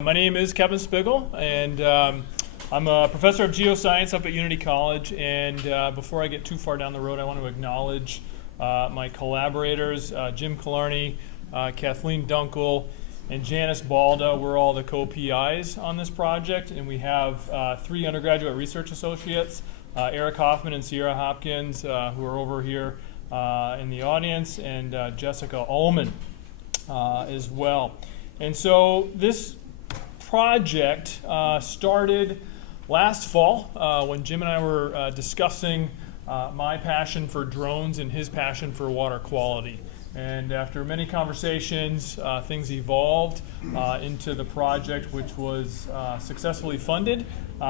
My name is Kevin Spigel, and I'm a professor of geoscience up at Unity College. And before I get too far down the road, I want to acknowledge my collaborators, Jim Killarney, Kathleen Dunkel, and Janice Balda. We're all the co-PIs on this project, and we have three undergraduate research associates, Eric Hoffman and Sierra Hopkins, who are over here in the audience, and Jessica Ullman as well. And so this project started last fall when Jim and I were discussing my passion for drones and his passion for water quality. And after many conversations, things evolved into the project, which was successfully funded,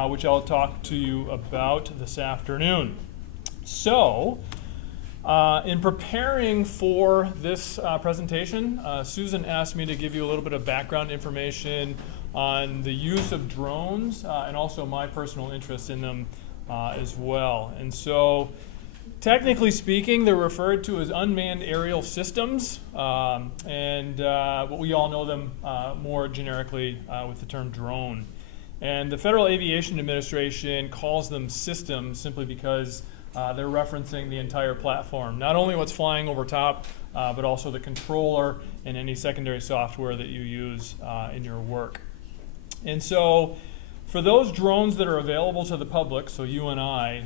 which I'll talk to you about this afternoon. So, in preparing for this presentation, Susan asked me to give you a little bit of background information on the use of drones and also my personal interest in them as well. And so, technically speaking, they're referred to as unmanned aerial systems, but we all know them more generically with the term drone. And the Federal Aviation Administration calls them systems simply because they're referencing the entire platform, not only what's flying over top, but also the controller and any secondary software that you use in your work. And so for those drones that are available to the public, so you and I,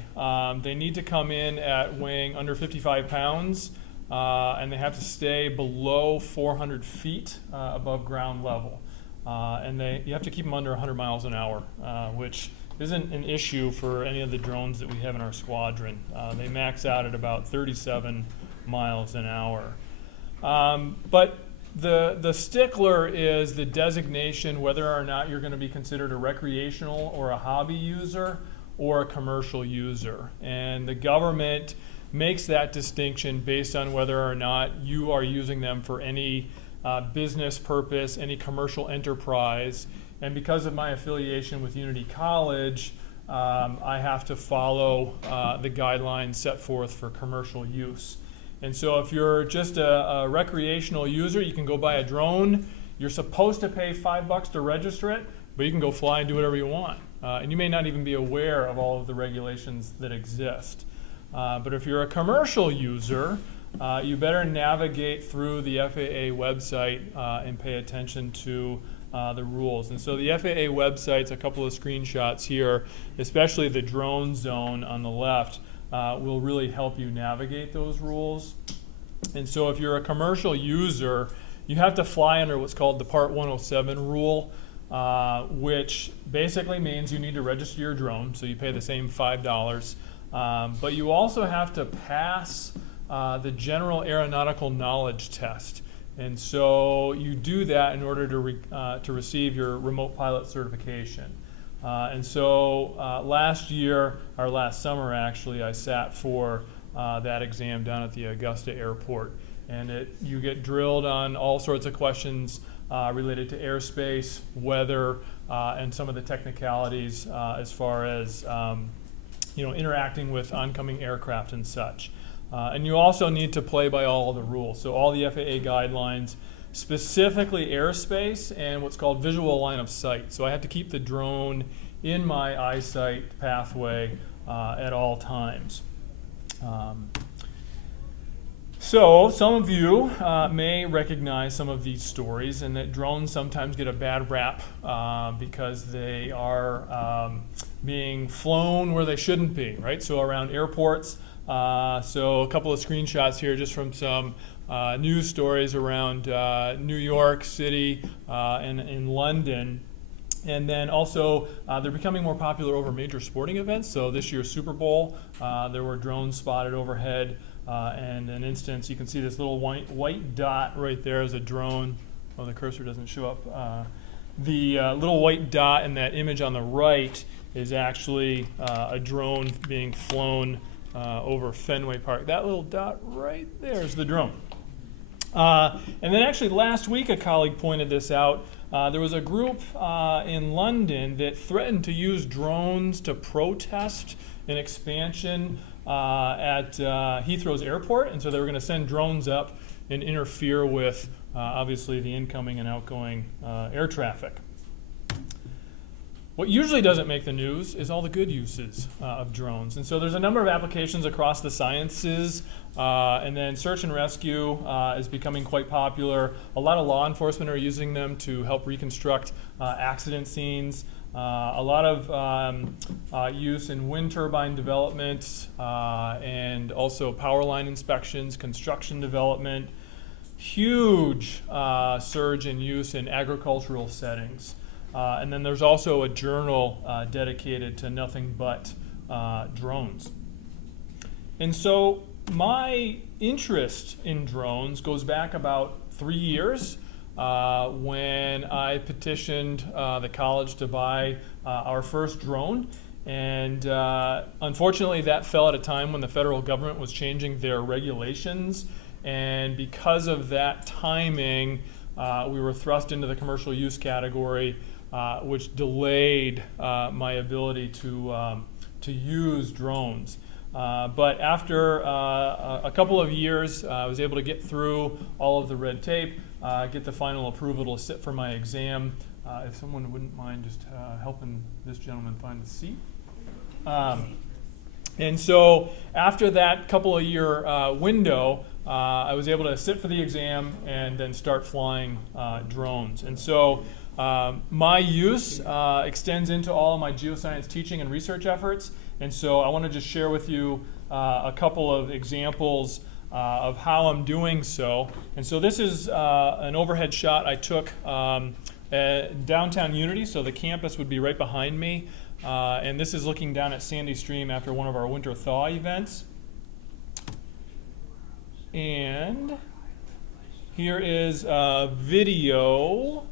they need to come in at weighing under 55 pounds, and they have to stay below 400 feet above ground level. And you have to keep them under 100 miles an hour, which isn't an issue for any of the drones that we have in our squadron. They max out at about 37 miles an hour. But the stickler is the designation whether or not you're going to be considered a recreational or a hobby user or a commercial user. And the government makes that distinction based on whether or not you are using them for any business purpose, any commercial enterprise. And because of my affiliation with Unity College, I have to follow the guidelines set forth for commercial use. And so if you're just a recreational user, you can go buy a drone. You're supposed to pay $5 to register it, but you can go fly and do whatever you want. And you may not even be aware of all of the regulations that exist. But if you're a commercial user, you better navigate through the FAA website and pay attention to the rules. And so the FAA website's a couple of screenshots here, especially the drone zone on the left, will really help you navigate those rules. And so if you're a commercial user, you have to fly under what's called the Part 107 rule, which basically means you need to register your drone, so you pay the same $5. But you also have to pass the General Aeronautical Knowledge Test. And so you do that in order to receive your remote pilot certification. And so last summer actually, I sat for that exam down at the Augusta airport. And you get drilled on all sorts of questions related to airspace, weather, and some of the technicalities as far as interacting with oncoming aircraft and such. And you also need to play by all of the rules. So all the FAA guidelines, specifically airspace and what's called visual line of sight. So I have to keep the drone in my eyesight pathway at all times. So some of you may recognize some of these stories, and that drones sometimes get a bad rap because they are being flown where they shouldn't be, right? So around airports. So a couple of screenshots here just from some news stories around New York City and in London. And then also they're becoming more popular over major sporting events. So this year's Super Bowl, there were drones spotted overhead. And an instance, you can see this little white dot right there is a drone. Oh, the cursor doesn't show up. The little white dot in that image on the right is actually a drone being flown over Fenway Park. That little dot right there is the drone. And then actually last week a colleague pointed this out. There was a group in London that threatened to use drones to protest an expansion at Heathrow's airport, and so they were going to send drones up and interfere with obviously the incoming and outgoing air traffic. What usually doesn't make the news is all the good uses of drones. And so there's a number of applications across the sciences, and then search and rescue is becoming quite popular. A lot of law enforcement are using them to help reconstruct accident scenes. A lot of use in wind turbine development and also power line inspections, construction development. Huge surge in use in agricultural settings. And then there's also a journal dedicated to nothing but drones. And so my interest in drones goes back about 3 years when I petitioned the college to buy our first drone. And unfortunately, that fell at a time when the federal government was changing their regulations. And because of that timing, we were thrust into the commercial use category, which delayed my ability to use drones. But after a couple of years, I was able to get through all of the red tape, get the final approval to sit for my exam. If someone wouldn't mind just helping this gentleman find a seat. And so after that couple of year window, I was able to sit for the exam and then start flying drones. And so my use extends into all of my geoscience teaching and research efforts. And so I want to just share with you a couple of examples of how I'm doing so. And so this is an overhead shot I took at downtown Unity, so the campus would be right behind me. And this is looking down at Sandy Stream after one of our winter thaw events. And here is a video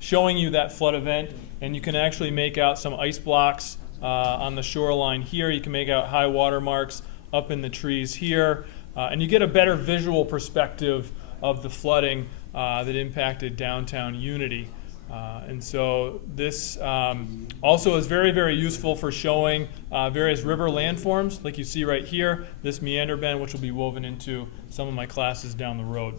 showing you that flood event, and you can actually make out some ice blocks on the shoreline here. You can make out high water marks up in the trees here, and you get a better visual perspective of the flooding that impacted downtown Unity. And so this also is very, very useful for showing various river landforms, like you see right here, this meander bend, which will be woven into some of my classes down the road.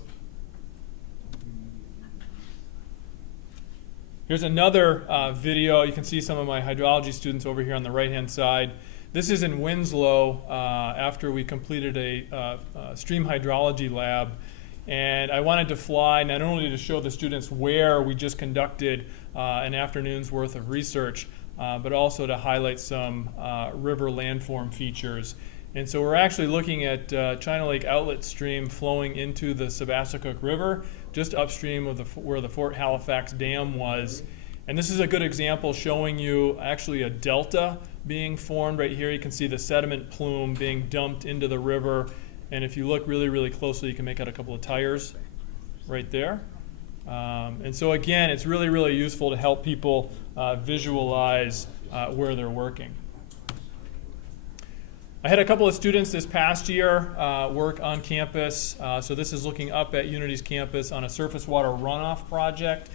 Here's another video. You can see some of my hydrology students over here on the right-hand side. This is in Winslow after we completed a stream hydrology lab. And I wanted to fly not only to show the students where we just conducted an afternoon's worth of research, but also to highlight some river landform features. And so we're actually looking at China Lake outlet stream flowing into the Sebasticook River, just upstream of where the Fort Halifax Dam was. And this is a good example showing you actually a delta being formed right here. You can see the sediment plume being dumped into the river. And if you look really, really closely, you can make out a couple of tires right there. And so again, it's really, really useful to help people visualize where they're working. I had a couple of students this past year work on campus. So this is looking up at Unity's campus on a surface water runoff project.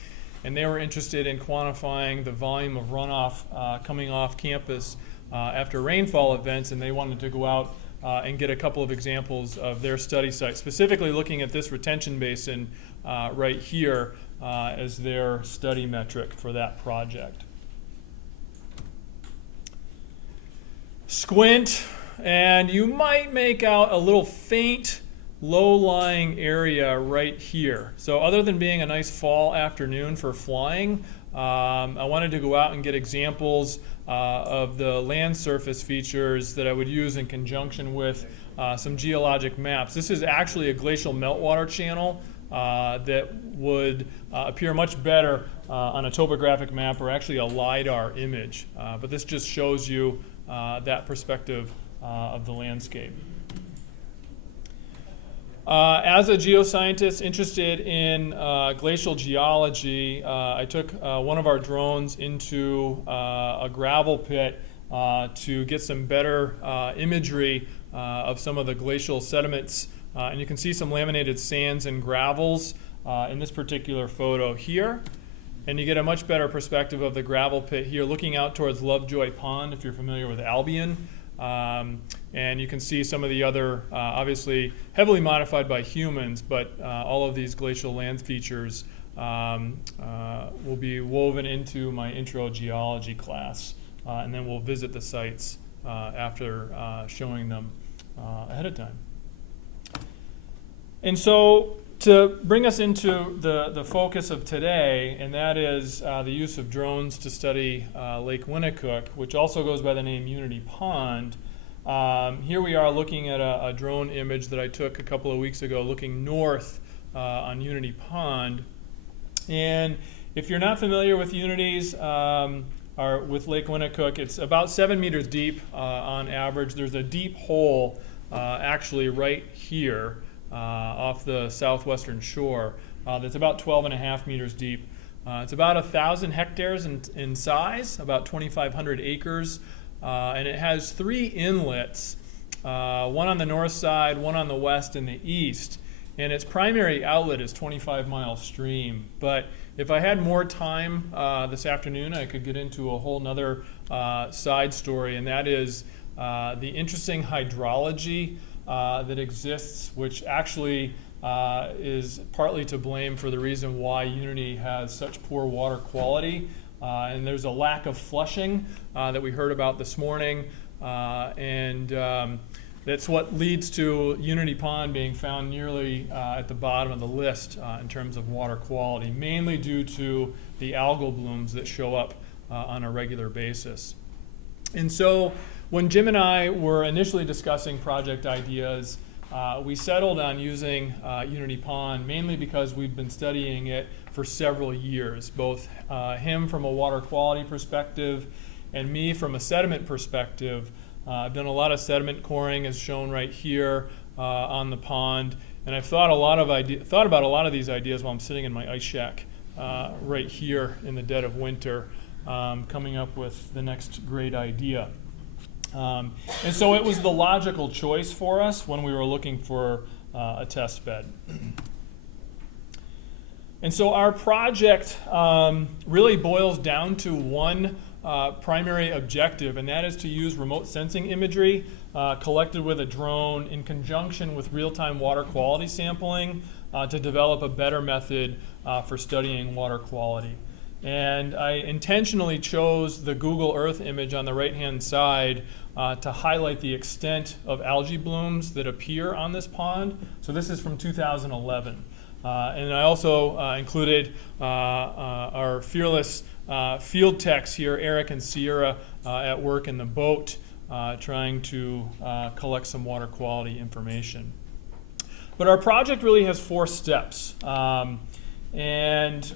And they were interested in quantifying the volume of runoff coming off campus after rainfall events, and they wanted to go out and get a couple of examples of their study site, specifically looking at this retention basin right here as their study metric for that project. Squint, and you might make out a little faint low-lying area right here. So other than being a nice fall afternoon for flying, I wanted to go out and get examples of the land surface features that I would use in conjunction with some geologic maps. This is actually a glacial meltwater channel that would appear much better on a topographic map or actually a LiDAR image. But this just shows you that perspective of the landscape. As a geoscientist interested in glacial geology, I took one of our drones into a gravel pit to get some better imagery of some of the glacial sediments. And you can see some laminated sands and gravels in this particular photo here. And you get a much better perspective of the gravel pit here, looking out towards Lovejoy Pond, if you're familiar with Albion. And you can see some of the other, obviously heavily modified by humans, but all of these glacial land features will be woven into my intro geology class, and then we'll visit the sites after showing them ahead of time. And so to bring us into the focus of today, and that is the use of drones to study Lake Winnecook, which also goes by the name Unity Pond. Here we are looking at a drone image that I took a couple of weeks ago looking north on Unity Pond. And if you're not familiar with Unities, or with Lake Winnecook, it's about 7 meters deep on average. There's a deep hole actually right here off the southwestern shore that's about 12.5 meters deep. It's about 1,000 hectares in size, about 2,500 acres, and it has 3 inlets, one on the north side, one on the west and the east. And its primary outlet is 25 Mile Stream. But if I had more time this afternoon, I could get into a whole nother side story, and that is the interesting hydrology that exists, which actually is partly to blame for the reason why Unity has such poor water quality. And there's a lack of flushing that we heard about this morning, and that's what leads to Unity Pond being found nearly at the bottom of the list in terms of water quality, mainly due to the algal blooms that show up on a regular basis. And so when Jim and I were initially discussing project ideas, we settled on using Unity Pond mainly because we've been studying it for several years, both him from a water quality perspective and me from a sediment perspective. I've done a lot of sediment coring, as shown right here on the pond, and I've thought about a lot of these ideas while I'm sitting in my ice shack right here in the dead of winter, coming up with the next great idea. And so it was the logical choice for us when we were looking for a test bed. And so our project really boils down to one primary objective, and that is to use remote sensing imagery collected with a drone in conjunction with real-time water quality sampling to develop a better method for studying water quality. And I intentionally chose the Google Earth image on the right-hand side to highlight the extent of algae blooms that appear on this pond. So this is from 2011. And I also included our fearless field techs here, Eric and Sierra, at work in the boat trying to collect some water quality information. But our project really has 4 steps. And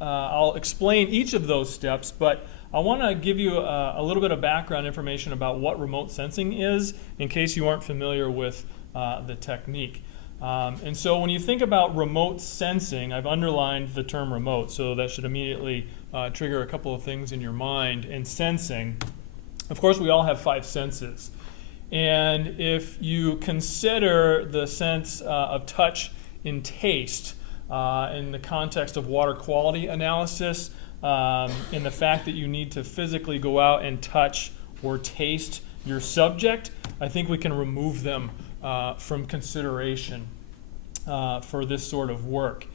I'll explain each of those steps, but I want to give you a little bit of background information about what remote sensing is in case you aren't familiar with the technique. And so when you think about remote sensing, I've underlined the term remote, so that should immediately trigger a couple of things in your mind. And sensing, of course, we all have 5 senses. And if you consider the sense of touch and taste in the context of water quality analysis, in the fact that you need to physically go out and touch or taste your subject, I think we can remove them from consideration for this sort of work.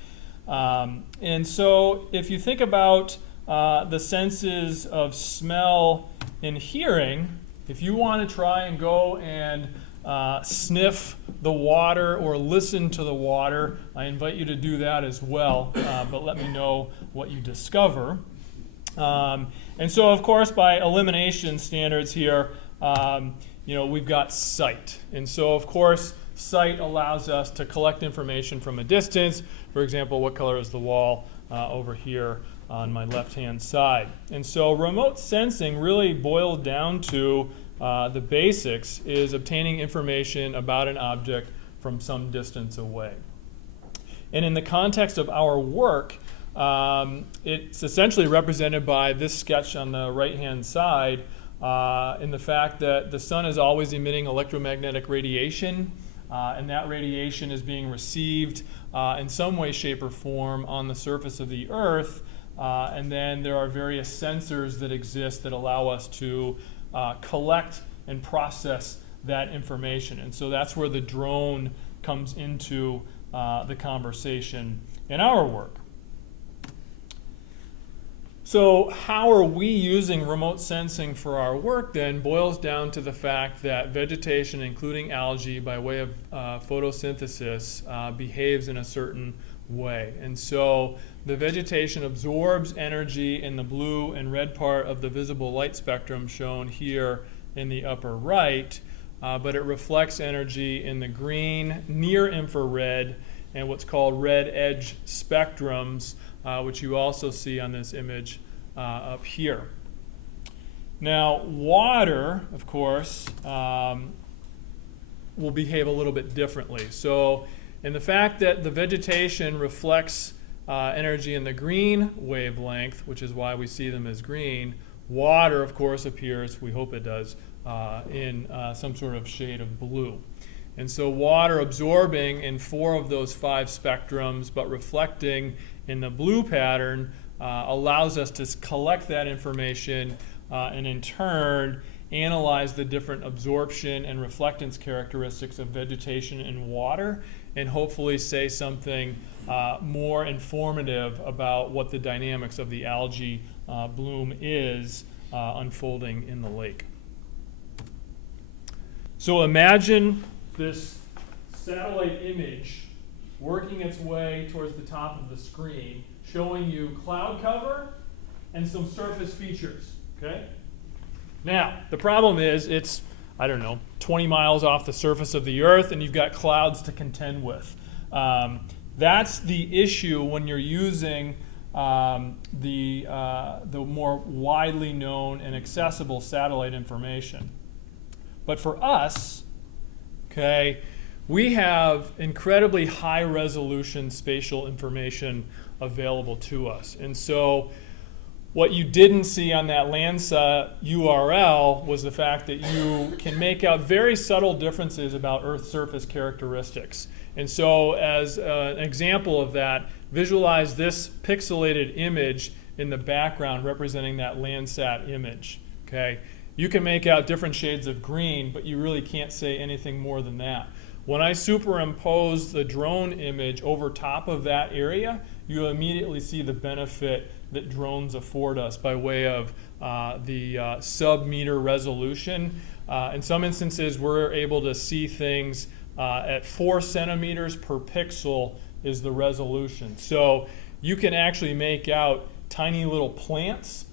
And so if you think about the senses of smell and hearing, if you want to try and go and sniff the water or listen to the water, I invite you to do that as well, but let me know what you discover. And so, of course, by elimination standards here, we've got sight. And so, of course, sight allows us to collect information from a distance. For example, what color is the wall over here on my left-hand side? And so remote sensing really boils down to the basics is obtaining information about an object from some distance away. And in the context of our work, it's essentially represented by this sketch on the right-hand side in the fact that the sun is always emitting electromagnetic radiation, and that radiation is being received in some way, shape, or form on the surface of the Earth, and then there are various sensors that exist that allow us to collect and process that information. And so that's where the drone comes into the conversation in our work. So how are we using remote sensing for our work then boils down to the fact that vegetation, including algae, by way of photosynthesis, behaves in a certain way. And so the vegetation absorbs energy in the blue and red part of the visible light spectrum shown here in the upper right, but it reflects energy in the green, near infrared, and what's called red edge spectrums, which you also see on this image up here. Now, water, of course, will behave a little bit differently. So, in the fact that the vegetation reflects energy in the green wavelength, which is why we see them as green, water, of course, appears, we hope it does, in some sort of shade of blue. And so water absorbing in 4 of those 5 spectrums, but reflecting in the blue pattern, allows us to collect that information and in turn analyze the different absorption and reflectance characteristics of vegetation and water, and hopefully say something more informative about what the dynamics of the algae bloom is unfolding in the lake. So imagine this satellite image working its way towards the top of the screen, showing you cloud cover and some surface features, okay? Now, the problem is it's, 20 miles off the surface of the earth and you've got clouds to contend with. That's the issue when you're using the more widely known and accessible satellite information. But for us, okay, we have incredibly high resolution spatial information available to us. And so what you didn't see on that Landsat URL was the fact that you can make out very subtle differences about Earth's surface characteristics. And so as an example of that, visualize this pixelated image in the background representing that Landsat image, okay? You can make out different shades of green, but you really can't say anything more than that. When I superimpose the drone image over top of that area, you immediately see the benefit that drones afford us by way of the sub-meter resolution. In some instances, we're able to see things at 4 centimeters per pixel is the resolution. So you can actually make out tiny little plants,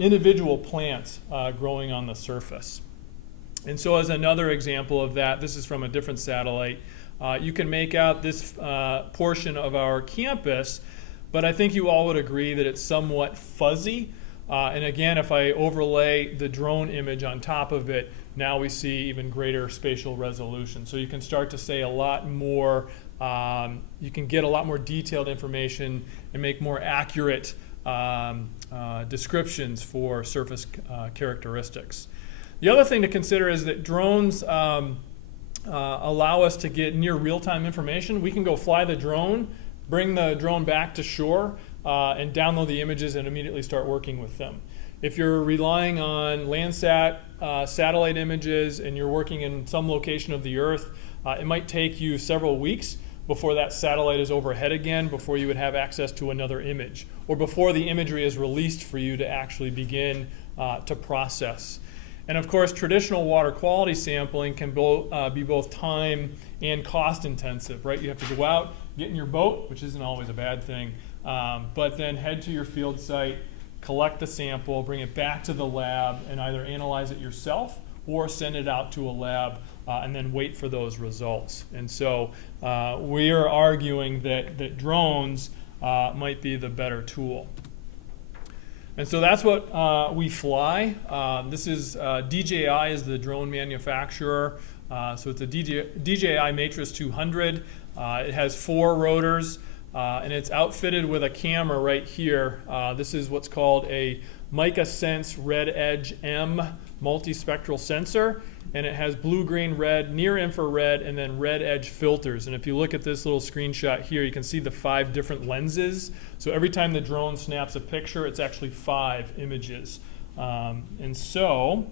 individual plants growing on the surface. And so as another example of that, this is from a different satellite, you can make out this portion of our campus, but I think you all would agree that it's somewhat fuzzy. And again, if I overlay the drone image on top of it, now we see even greater spatial resolution. So you can start to say a lot more, you can get a lot more detailed information and make more accurate descriptions for surface characteristics. The other thing to consider is that drones allow us to get near real-time information. We can go fly the drone, bring the drone back to shore, and download the images and immediately start working with them. If you're relying on Landsat satellite images and you're working in some location of the Earth, it might take you several weeks before that satellite is overhead again, before you would have access to another image, or before the imagery is released for you to actually begin to process. And of course, traditional water quality sampling can be both time and cost intensive, right? You have to go out, get in your boat, which isn't always a bad thing, but then head to your field site, collect the sample, bring it back to the lab, and either analyze it yourself or send it out to a lab and then wait for those results. And so we are arguing that drones might be the better tool. And so that's what we fly. This is DJI is the drone manufacturer. So it's a DJI Matrix 200. It has 4 rotors, and it's outfitted with a camera right here. This is what's called a Mica Sense Red Edge M multispectral sensor, and it has blue, green, red, near infrared, and then red edge filters. And if you look at this little screenshot here, you can see the 5 different lenses. So every time the drone snaps a picture, it's actually 5 images. And so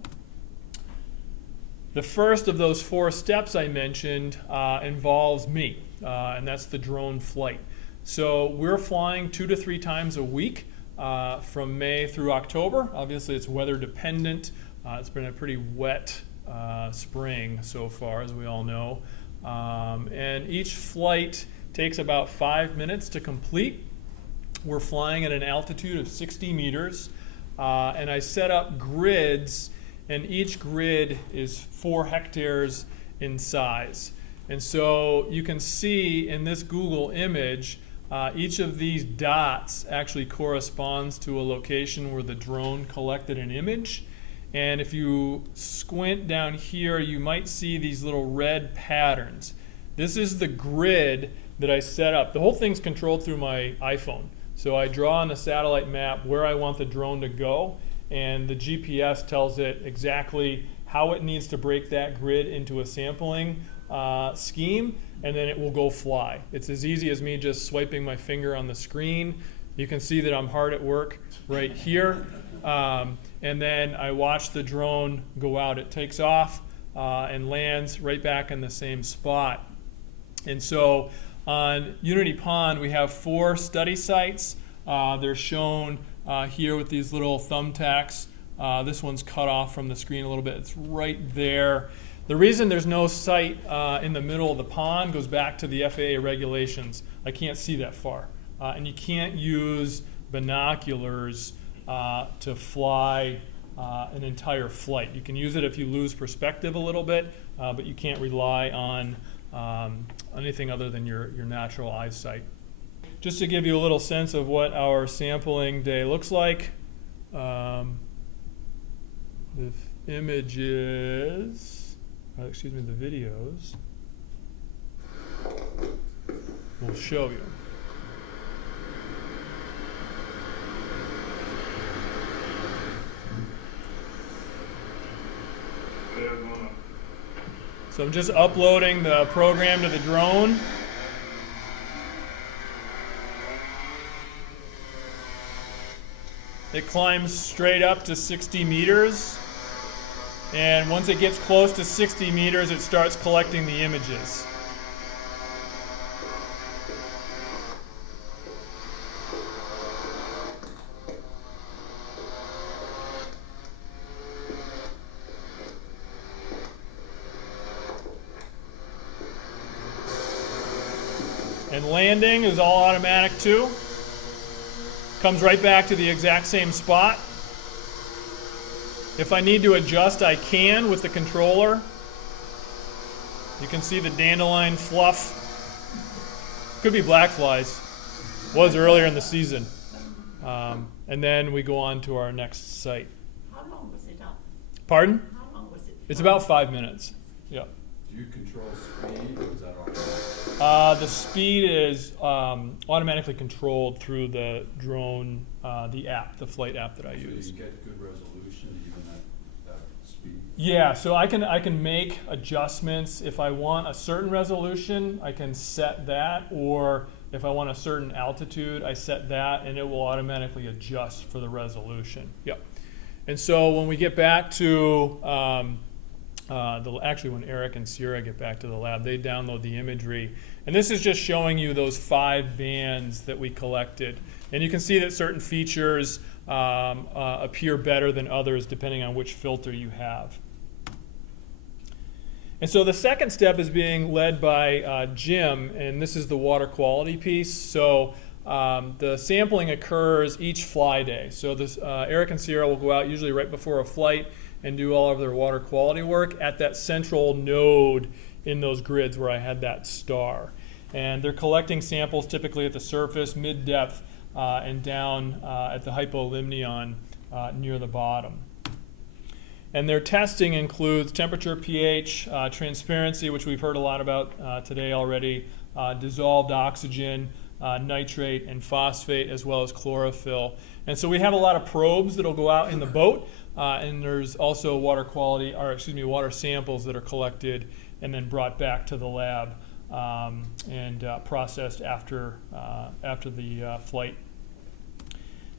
the first of those 4 steps I mentioned involves me, and that's the drone flight. So we're flying 2 to 3 times a week from May through October. Obviously, it's weather dependent. It's been a pretty wet spring so far, as we all know. And each flight takes about 5 minutes to complete. We're flying at an altitude of 60 meters. And I set up grids, and each grid is 4 hectares in size. And so you can see in this Google image, each of these dots actually corresponds to a location where the drone collected an image. And if you squint down here, you might see these little red patterns. This is the grid that I set up. The whole thing's controlled through my iPhone. So I draw on the satellite map where I want the drone to go, and the GPS tells it exactly how it needs to break that grid into a sampling scheme, and then it will go fly. It's as easy as me just swiping my finger on the screen. You can see that I'm hard at work right here. And then I watch the drone go out. It takes off and lands right back in the same spot. And so on Unity Pond, we have 4 study sites. They're shown here with these little thumbtacks. This one's cut off from the screen a little bit. It's right there. The reason there's no site in the middle of the pond goes back to the FAA regulations. I can't see that far. And you can't use binoculars to fly an entire flight. You can use it if you lose perspective a little bit, but you can't rely on anything other than your natural eyesight. Just to give you a little sense of what our sampling day looks like, the images, the videos will show you. So I'm just uploading the program to the drone. It climbs straight up to 60 meters. And once it gets close to 60 meters, it starts collecting the images. And landing is all automatic too. Comes right back to the exact same spot. If I need to adjust, I can with the controller. You can see the dandelion fluff. Could be black flies. Was earlier in the season. And then we go on to our next site. How long was it up? Pardon? How long was it? It's about 5 minutes. Yeah. Do you control speed, or is that automatic? The speed is automatically controlled through the drone, the app, the flight app that I use. So you get good resolution even at that speed? Yeah, so I can make adjustments. If I want a certain resolution, I can set that, or if I want a certain altitude, I set that, and it will automatically adjust for the resolution. Yep. And so when we get back to actually when Eric and Sierra get back to the lab, they download the imagery. And this is just showing you those 5 bands that we collected. And you can see that certain features appear better than others depending on which filter you have. And so the second step is being led by Jim, and this is the water quality piece. So the sampling occurs each fly day. So this, Eric and Sierra will go out usually right before a flight and do all of their water quality work at that central node in those grids where I had that star. And they're collecting samples typically at the surface, mid-depth, and down at the hypolimnion near the bottom. And their testing includes temperature, pH, transparency, which we've heard a lot about today already, dissolved oxygen, nitrate and phosphate, as well as chlorophyll. And so we have a lot of probes that'll go out in the boat, and there's also water samples that are collected and then brought back to the lab and processed after the flight.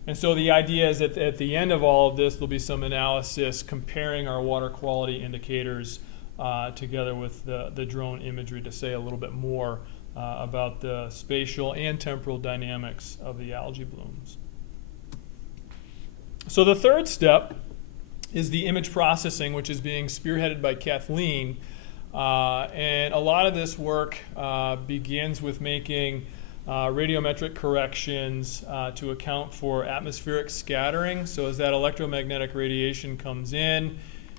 And so the idea is that at the end of all of this, there'll be some analysis comparing our water quality indicators together with the drone imagery to say a little bit more about the spatial and temporal dynamics of the algae blooms. So the third step is the image processing, which is being spearheaded by Kathleen. And a lot of this work begins with making radiometric corrections to account for atmospheric scattering. So as that electromagnetic radiation comes in,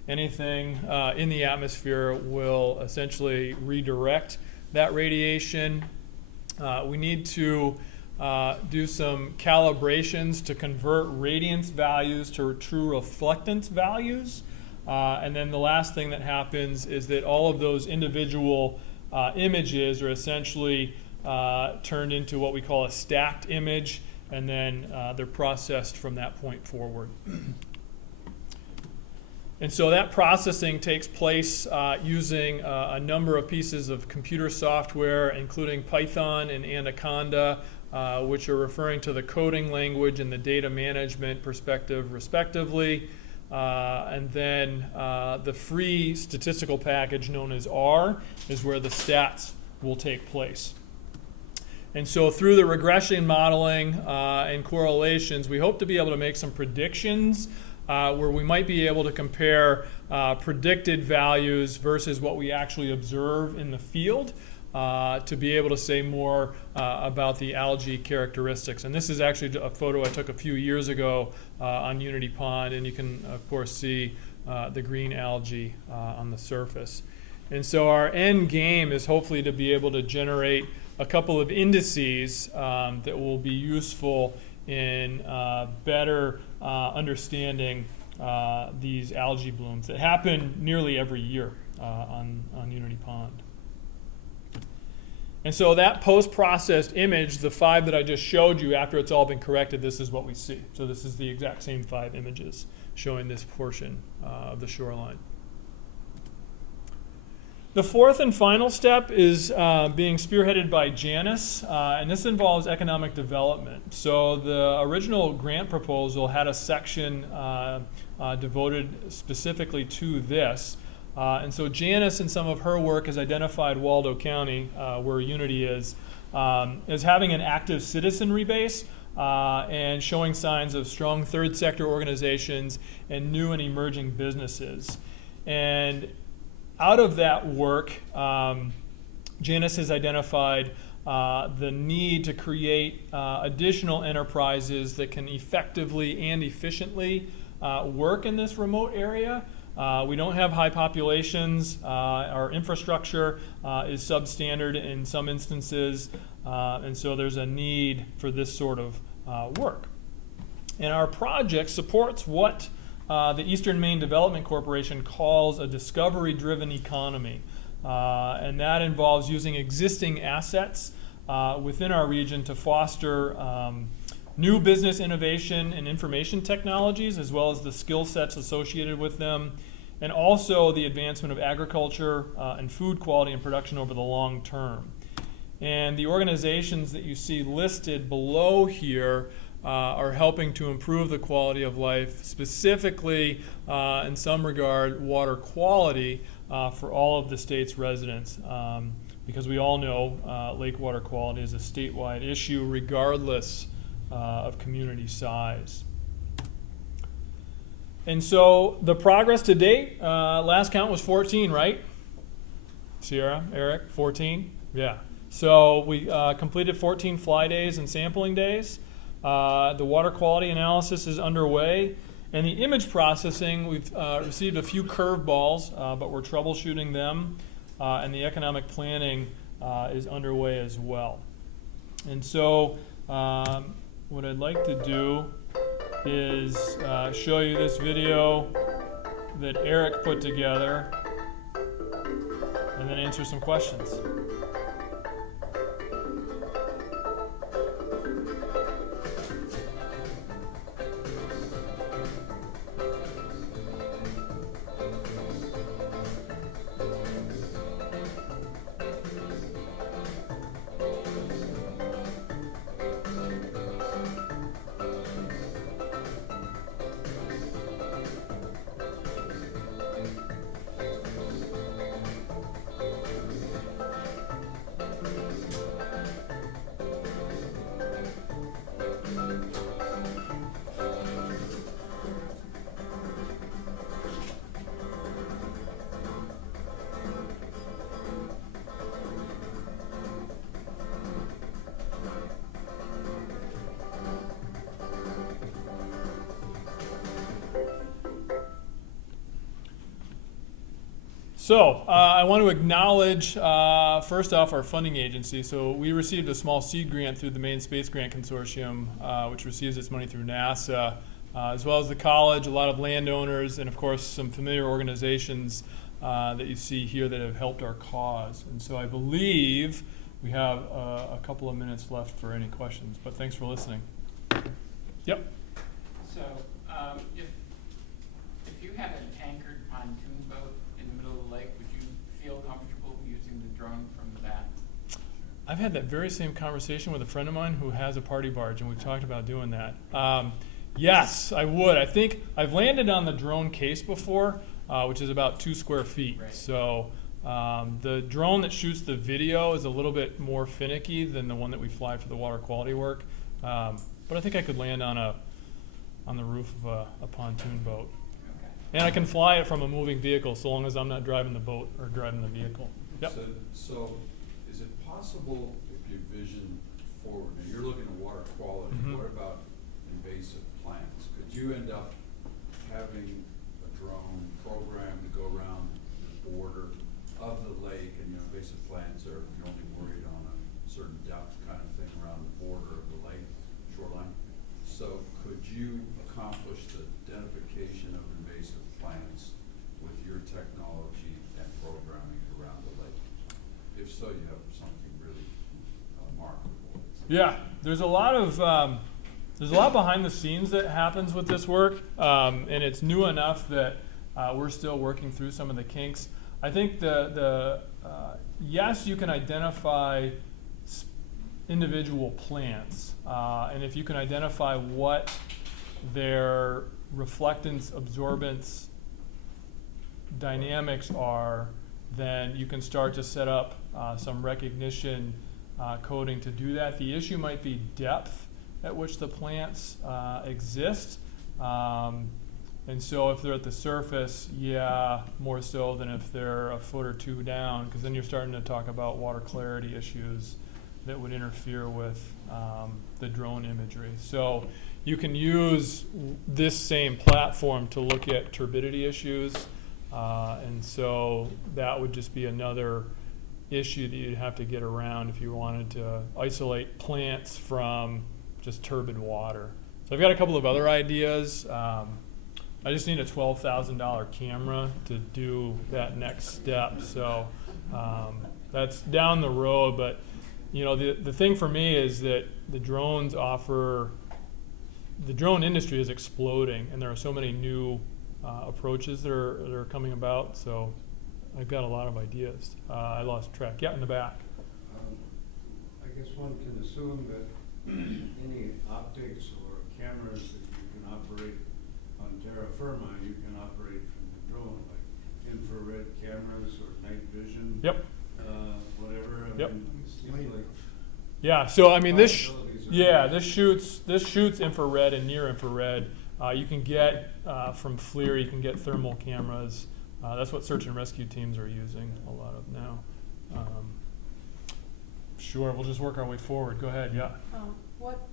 anything in the atmosphere will essentially redirect that radiation. We need to do some calibrations to convert radiance values to true reflectance values. And then the last thing that happens is that all of those individual images are essentially turned into what we call a stacked image, and then they're processed from that point forward. And so that processing takes place using a number of pieces of computer software, including Python and Anaconda, which are referring to the coding language and the data management perspective, respectively. And then the free statistical package known as R is where the stats will take place. And so through the regression modeling and correlations, we hope to be able to make some predictions where we might be able to compare predicted values versus what we actually observe in the field to be able to say more about the algae characteristics. And this is actually a photo I took a few years ago on Unity Pond, and you can, of course, see the green algae on the surface. And so our end game is hopefully to be able to generate a couple of indices that will be useful in better understanding these algae blooms that happen nearly every year on Unity Pond. And so that post-processed image, the 5 that I just showed you, after it's all been corrected, this is what we see. So this is the exact same 5 images showing this portion of the shoreline. The fourth and final step is being spearheaded by Janus, and this involves economic development. So the original grant proposal had a section devoted specifically to this. And so Janice, in some of her work, has identified Waldo County, where Unity is, as having an active citizenry base and showing signs of strong third sector organizations and new and emerging businesses. And out of that work, Janice has identified the need to create additional enterprises that can effectively and efficiently work in this remote area. We don't have high populations. Our infrastructure is substandard in some instances, and so there's a need for this sort of work. And our project supports what the Eastern Maine Development Corporation calls a discovery-driven economy. And that involves using existing assets within our region to foster new business innovation and information technologies, as well as the skill sets associated with them, and also the advancement of agriculture and food quality and production over the long term. And the organizations that you see listed below here are helping to improve the quality of life, specifically, in some regard, water quality for all of the state's residents. Because we all know lake water quality is a statewide issue regardless of community size. And so the progress to date, last count was 14, right? Sierra, Eric, 14? Yeah. So we completed 14 fly days and sampling days. The water quality analysis is underway. And the image processing, we've received a few curveballs, but we're troubleshooting them. And the economic planning is underway as well. And so what I'd like to do is show you this video that Eric put together and then answer some questions. So I want to acknowledge, first off, our funding agency. So we received a small seed grant through the Maine Space Grant Consortium, which receives its money through NASA, as well as the college, a lot of landowners, and of course some familiar organizations that you see here that have helped our cause. And so I believe we have a couple of minutes left for any questions, but thanks for listening. Yep. So if you had an anchored pontoon boat in the middle of the lake, would you feel comfortable using the drone from that? I've had that very same conversation with a friend of mine who has a party barge, and we've talked about doing that. Yes, I would. I think I've landed on the drone case before, which is about 2 square feet. Right. So the drone that shoots the video is a little bit more finicky than the one that we fly for the water quality work. But I think I could land on the roof of a pontoon boat. Okay. And I can fly it from a moving vehicle so long as I'm not driving the boat or driving the vehicle. Yep. So is it possible if you vision forward, and you're looking at water quality, Mhm. what about invasive plants? Could you end up having a drone program to go around the border of the lake, and invasive plants are, you're only worried on a certain depth kind of thing around the border of the lake shoreline? So could you accomplish the identification of invasive plants with your technology and programming around the lake? If so, you have something really remarkable. Yeah, there's a lot behind the scenes that happens with this work, and it's new enough that we're still working through some of the kinks. I think yes, you can identify individual plants, and if you can identify what their reflectance, absorbance dynamics are, then you can start to set up some recognition coding to do that. The issue might be depth at which the plants exist. And so if they're at the surface, yeah, more so than if they're a foot or two down, because then you're starting to talk about water clarity issues that would interfere with the drone imagery. So you can use this same platform to look at turbidity issues, and so that would just be another issue that you'd have to get around if you wanted to isolate plants from just turbid water. So I've got a couple of other ideas. I just need a $12,000 camera to do that next step. So that's down the road, but the thing for me is that the drone industry is exploding, and there are so many new approaches that are coming about. So I've got a lot of ideas. I lost track. Yeah, in the back. I guess one can assume that any optics or cameras that you can operate on terra firma, you can operate from the drone, like infrared cameras or night vision. Yep. Whatever. Yep. It seems like Yeah. So I mean, this possibilities are shoots infrared and near infrared. You can get from FLIR. You can get thermal cameras. That's what search and rescue teams are using a lot of now. Sure, we'll just work our way forward. Go ahead. Yeah. What,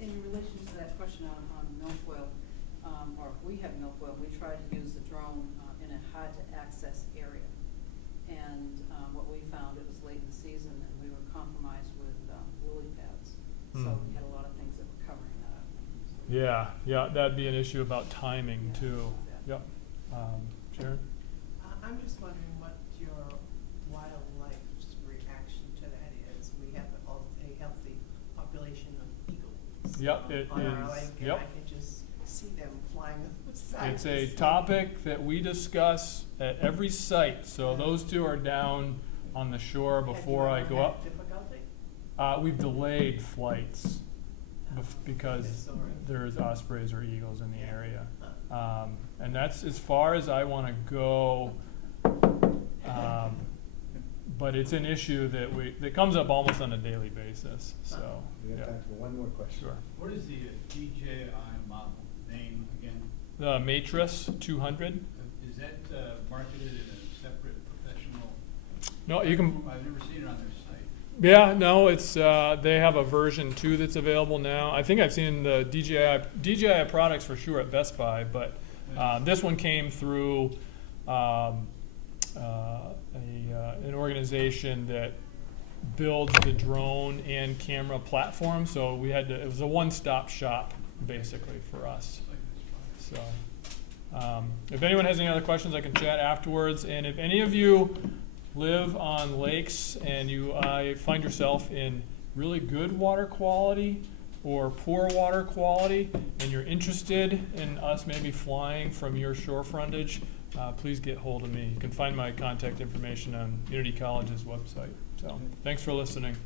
in relation to that question on milfoil, or if we have milfoil, we try to use the drone in a hard-to-access area. And what we found, it was late in the season, and we were compromised with lily pads. So we had a lot of things that were covering that up. Yeah, that'd be an issue about timing too. Exactly. Yep. Sharon? I'm just wondering what your wildlife's reaction to that is. We have a healthy population of eagles Yep, on our lake, and yep. I can just see them flying on the side. It's a topic that we discuss at every site. So those two are down on the shore before I go up. Difficulty? We've delayed flights because there's ospreys or eagles in the area. And that's as far as I want to go. But it's an issue that comes up almost on a daily basis. So, We got yeah. time for one more question. Sure. What is the DJI model name again? The Matris 200. Is that marketed in a separate professional? No, you can. I've never seen it on their site. Yeah, no, it's they have a version 2 that's available now. I think I've seen the DJI products for sure at Best Buy, but this one came through an organization that builds the drone and camera platform. So it was a one-stop shop basically for us. So if anyone has any other questions, I can chat afterwards. And if any of you live on lakes and you find yourself in really good water quality or poor water quality, and you're interested in us maybe flying from your shore frontage, please get hold of me. You can find my contact information on Unity College's website. So thanks for listening.